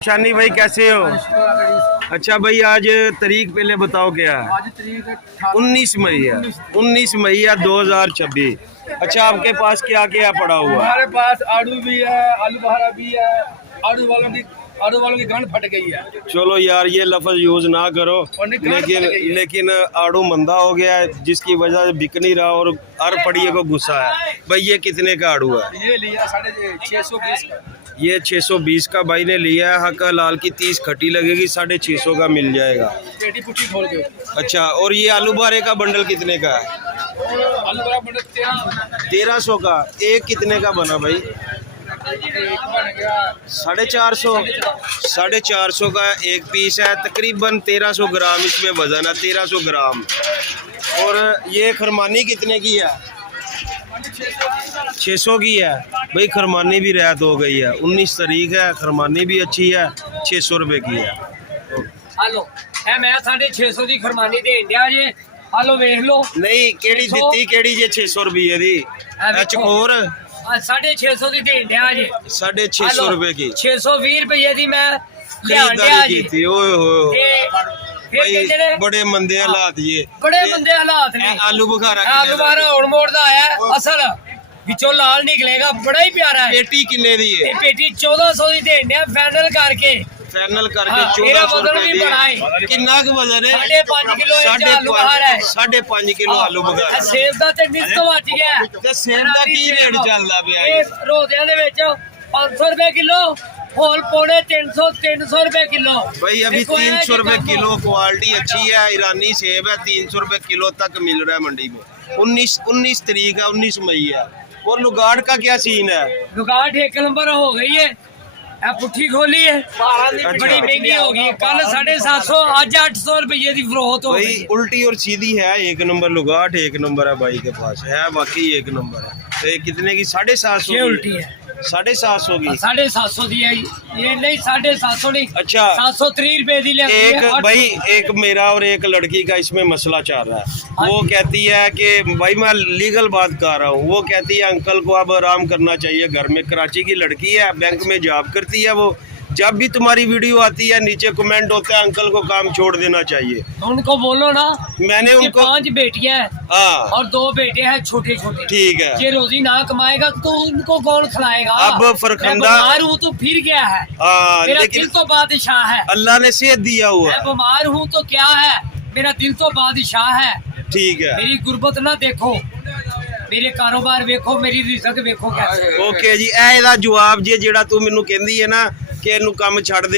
शानी भाई कैसे हो? अच्छा भाई, आज तारीख पहले बताओ क्या है? आज तारीख 19 मई है। 19 मई है 2026। अच्छा, आपके पास क्या क्या पड़ा हुआ है? हमारे पास आड़ू भी है, आलू बहारा भी है। आड़ू वालों की गांड फट गई है। चलो यार, ये लफ्ज यूज ना करो, लेकिन आड़ू मंदा हो गया है, जिसकी वजह से बिक नहीं रहा और हर पड़िए को गुस्सा है। भाई ये कितने का आड़ू है? ये लिया 620 का। ये 620 का भाई ने लिया है। हक्का लाल की 30 खटी लगेगी, 650 का मिल जाएगा। पेटी पुटी खोल के। अच्छा, और ये आलू बारे का बंडल कितने का है? आलू बहारा बंडल 1300 का। एक कितने का बना भाई? बन गया 450। 450 का एक पीस है। तकरीबन 1300 ग्राम इसमें वजन है, 1300 ग्राम। और ये खरमानी कितने की है? 600 की है। भाई खरमानी भी रियायत हो गई है। 19 तारीख है, खरमानी भी अच्छी है, 600 रुपए की है। हेलो मैं 650 की खरमानी देन दिया जे। हेलो वेख लो। नहीं, केड़ी दित्ती केड़ी जे 600 रुपए दी? चकोर 650 की देन दिया जे। 650 रुपए की। 620 रुपए की मैं खरीदारी की थी। ओए होए भाई, बड़े मंदे हालात ये। बड़े मंदे हालात ने। आलू बुखारा आलू बुखारा उड़ मोड़ दा आया असल विचों लाल निकलेगा, बड़ा ही प्यारा है। पेटी किन्ने दी है? पेटी 1400 की देन दिया फाइनल करके। फाइनल करके हाँ, 1400 वजन भी बड़ा रुपए है। दी। कितना का वजन है? 5.5 किलो आलू बुखारा है। 5.5 किलो आलू बुखारा। सेब दा ते निस तो बच गया। ਤੇ ਸੇਬ ਦਾ ਕੀ ਰੇਟ ਚੱਲਦਾ ਪਿਆ ਜੀ? ਇਹ ਰੋਜ਼ਿਆਂ ਦੇ ਵਿੱਚ 500 रुपए किलो, होल पौने 300 रुपए किलो। भाई अभी 300 रुपए किलो। क्वालिटी अच्छी है, ईरानी सेब है। 300 रुपए किलो तक मिल रहा है मंडी में। 19 तारीख है, 19 मई है। और लुगाड़ का क्या सीन है? दुकान एक नंबर हो गई है। पुट्ठी खोली है, बड़ी महंगी हो गई। कल 750, आज 800 रुपये की फरोख्त हो भाई गई। उल्टी और सीधी है, एक नंबर लुगाट, एक नंबर है भाई के पास है, वाकई एक नंबर है। तो ये कितने की? 750 ये उल्टी है। 750 की। 750 दी है ये नहीं, 750 नहीं। अच्छा, 730 रुपए दी लेती है। एक भाई, एक मेरा और एक लड़की का इसमें मसला चल रहा है। वो कहती है कि भाई मैं लीगल बात कर रहा हूँ। वो कहती है अंकल को अब आराम करना चाहिए घर में। कराची की लड़की है, बैंक में जॉब करती है वो। जब भी तुम्हारी वीडियो आती है नीचे कमेंट होता है अंकल को काम छोड़ देना चाहिए। उनको बोलो ना, मैंने उनको 5 बेटियां हैं हाँ और 2 बेटे हैं छोटे छोटे। ठीक है। ये रोजी ना कमाएगा तो उनको कौन खिलाएगा? अब फरखंदा मैं बीमार हूँ तो फिर क्या है? हाँ, मेरा लेकिन दिल तो बादशाह है। अल्लाह ने सेहत दिया हुआ मैं है। बीमार हूँ तो क्या है, मेरा दिल तो बादशाह है। ठीक है। मेरी गुर्बत ना देखो, मेरे कारोबार देखो, मेरी रिज़्क देखो कैसे। ओके जी, ਇਹਦਾ ਜਵਾਬ ਜੇ ਜਿਹੜਾ ਤੂੰ ਮੈਨੂੰ ਕਹਿੰਦੀ ਹੈ ਨਾ ਕਿ ਇਹਨੂੰ ਕੰਮ ਛੱਡ ਦੇ।